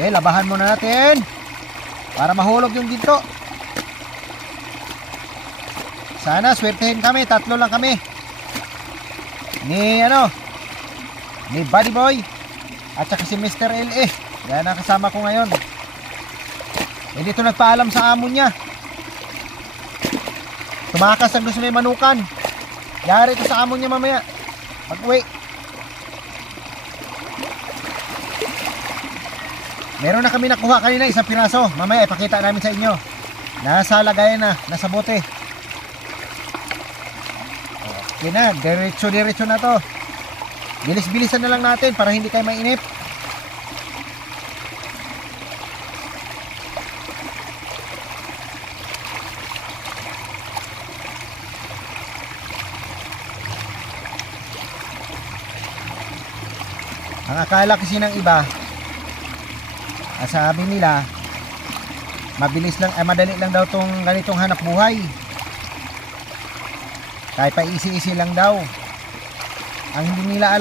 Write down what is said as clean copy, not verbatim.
Okay, labahan muna natin para mahulog yung ginto. Sana swertehin kami, tatlo lang kami. Ni Buddy Boy at saka si Mr. LA. Yan ang kasama ko ngayon. Dito nagpaalam sa amo niya. Tumakas ang gusto may manukan. Yari ito sa amo niya mamaya pag-uwi. Meron na kami nakuha kanina, isang piraso. Mamaya ipakita namin sa inyo. Nasa lagayan na, nasa bote. Okay na, diretso na to. Bilis-bilisan na lang natin para hindi kayo mainip. Ang akala kasi ng iba, sabi nila mabilis lang, madali lang daw tong ganitong hanap buhay. Kahit pa easy lang daw. Ang hindi nila alam,